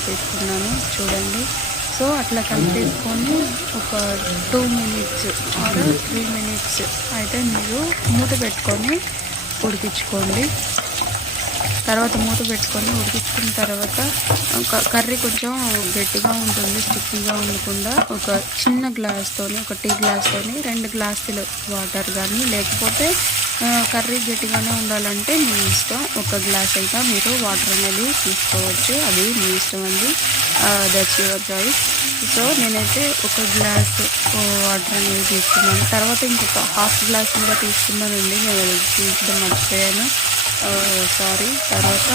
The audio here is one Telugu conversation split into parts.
కలిపేసుకున్నాను చూడండి. సో అట్లా కలిపేసుకొని ఒక 2 మినిట్స్ ఆర్ 3 మినిట్స్ అయితే మీరు మూత పెట్టుకొని ఉడికించుకోండి. తర్వాత మూత పెట్టుకొని ఉడికించుకున్న తర్వాత కర్రీ కొంచెం గట్టిగా ఉంటుంది, స్టిక్కీగా ఉండకుండా ఒక చిన్న గ్లాస్తోని, ఒక టీ గ్లాస్తోని 2 గ్లాసులు వాటర్ కానీ, లేకపోతే కర్రీ గట్టిగానే ఉండాలంటే మీ ఇష్టం, ఒక గ్లాస్ అయితే మీరు వాటర్ అనేది తీసుకోవచ్చు. అది మీ ఇష్టం అండి, దట్స్ యువర్ చాయిస్. సో నేనైతే ఒక గ్లాస్ వాటర్ అనేది తీసుకున్నాను. తర్వాత ఇంకొక హాఫ్ గ్లాస్ కూడా తీసుకున్నానండి, నేను చూపించడం మర్చిపోయాను, సారీ. తర్వాత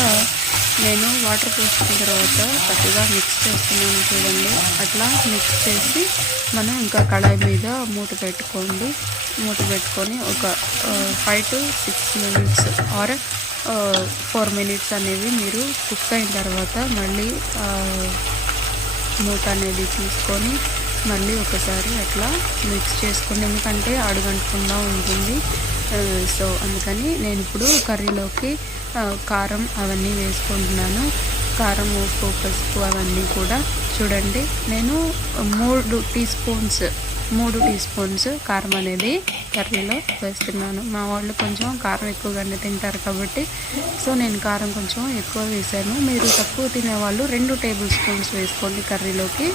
నేను వాటర్ పోసుకున్న తర్వాత చక్కగా మిక్స్ చేస్తున్నాను చూడండి. అట్లా మిక్స్ చేసి మనం ఇంకా కళాయి మీద మూత పెట్టుకొని ఒక 5 to 6 మినిట్స్ ఆర్ 4 మినిట్స్ అనేవి మీరు కుక్ అయిన తర్వాత మళ్ళీ మూత అనేది తీసుకొని మళ్ళీ ఒకసారి అట్లా మిక్స్ చేసుకొని, ఎందుకంటే అడుగంటకుండా ఉంటుంది. సో అందుకని నేను ఇప్పుడు కర్రీలోకి కారం అవన్నీ వేసుకుంటున్నాను. కారం, ఉప్పు, పసుపు అవన్నీ కూడా చూడండి. నేను 3 టీ స్పూన్స్ కారం అనేది కర్రీలో వేస్తున్నాను. మా వాళ్ళు కొంచెం కారం ఎక్కువగానే తింటారు కాబట్టి సో నేను కారం కొంచెం ఎక్కువ వేసాను. మీరు తక్కువ తినేవాళ్ళు 2 టేబుల్ స్పూన్స్ వేసుకోండి, కర్రీలోకి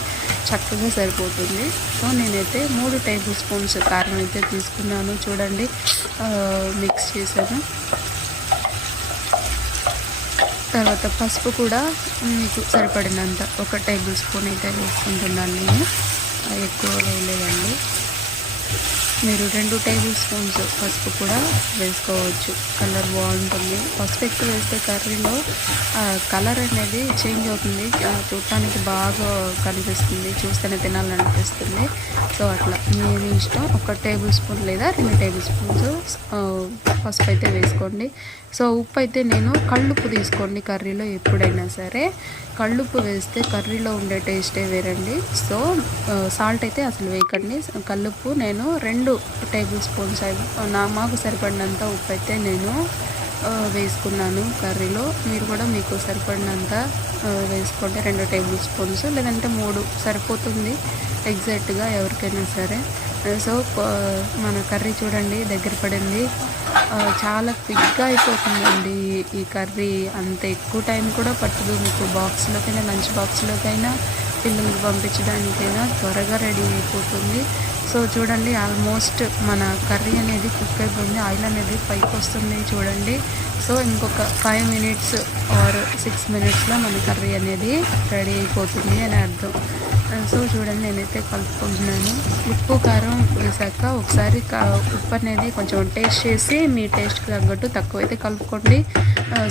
చక్కగా సరిపోతుంది. సో నేనైతే 3 టేబుల్ స్పూన్స్ కారం అయితే తీసుకున్నాను చూడండి. మిక్స్ చేశాను. తర్వాత పసుపు కూడా మీకు సరిపడినంత 1 టేబుల్ స్పూన్ అయితే వేసుకుంటున్నాను నేను, ఎక్కువ వేయలేదండి. మీరు 2 టేబుల్ స్పూన్స్ పసుపు కూడా వేసుకోవచ్చు, కలర్ బాగుంటుంది. పసుపు ఎక్కువ వేస్తే కర్రీలో కలర్ అనేది చేంజ్ అవుతుంది, చూడటానికి బాగా కనిపిస్తుంది, చూస్తేనే తినాలనిపిస్తుంది. సో అట్లా మీ ఇష్టం, 1 టేబుల్ స్పూన్ లేదా 2 టేబుల్ స్పూన్స్ పసుపు అయితే వేసుకోండి. సో ఉప్పు అయితే నేను కళ్ళుప్పు తీసుకోండి, కర్రీలో ఎప్పుడైనా సరే కళ్ళుప్పు వేస్తే కర్రీలో ఉండే టేస్టే వేరండి. సో సాల్ట్ అయితే అసలు వేయకండి, కళ్ళుప్పు నేను 2 టేబుల్ స్పూన్స్ మాకు సరిపడినంత ఉప్పు అయితే నేను వేసుకున్నాను కర్రీలో. మీరు కూడా మీకు సరిపడినంత వేసుకోండి, 2 టేబుల్ స్పూన్స్ లేదంటే 3 సరిపోతుంది ఎగ్జాక్ట్గా ఎవరికైనా సరే. సో మన కర్రీ చూడండి దగ్గర పడింది, చాలా క్విక్గా అయిపోతుందండి ఈ కర్రీ. అంత ఎక్కువ టైం కూడా పట్టదు, మీకు బాక్స్లోకైనా, లంచ్ బాక్స్లోకైనా, పిల్లలకి పంపించడానికైనా త్వరగా రెడీ అయిపోతుంది. సో చూడండి, ఆల్మోస్ట్ మన కర్రీ అనేది కుక్ అయిపోయింది, ఆయిల్ అనేది పైకి వస్తుంది చూడండి. సో ఇంకొక 5 మినిట్స్ ఆర్ 6 మినిట్స్లో మన కర్రీ అనేది రెడీ అయిపోతుంది అని అర్థం. సో చూడండి, నేనైతే కలుపుకుంటున్నాను. ఉప్పు కారం వేసాక ఒకసారి ఉప్పు అనేది కొంచెం టేస్ట్ చేసి మీ టేస్ట్కి తగ్గట్టు తక్కువైతే కలుపుకోండి,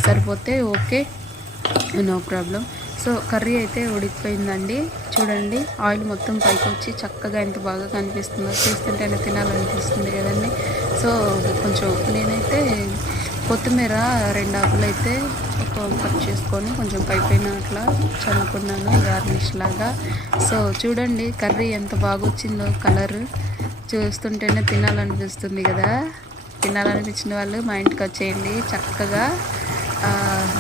సరిపోతే okay, no problem. So curry అయితే ఉడికిపోయిందండి చూడండి, ఆయిల్ మొత్తం పైకి వచ్చి చక్కగా ఎంత బాగా కనిపిస్తుందో, చూస్తుంటేనే తినాలనిపిస్తుంది కదండి. సో కొంచెం నేనైతే కొత్తిమీర 2 ఆకులు అయితే కట్ చేసుకొని కొంచెం పైన అట్లా చల్లుకున్నాను గార్నిష్ లాగా. సో చూడండి కర్రీ ఎంత బాగా వచ్చిందో, కలర్ చూస్తుంటేనే తినాలనిపిస్తుంది కదా. తినాలనిపించిన వాళ్ళు మా ఇంటికి వచ్చేయండి, చక్కగా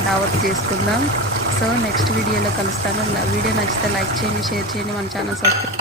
దావత్ చేసుకుందాం. సో నెక్స్ట్ వీడియోలో కలుస్తాను. వీడియో నచ్చితే లైక్ చేయండి, షేర్ చేయండి, మన ఛానల్ సబ్స్క్రైబ్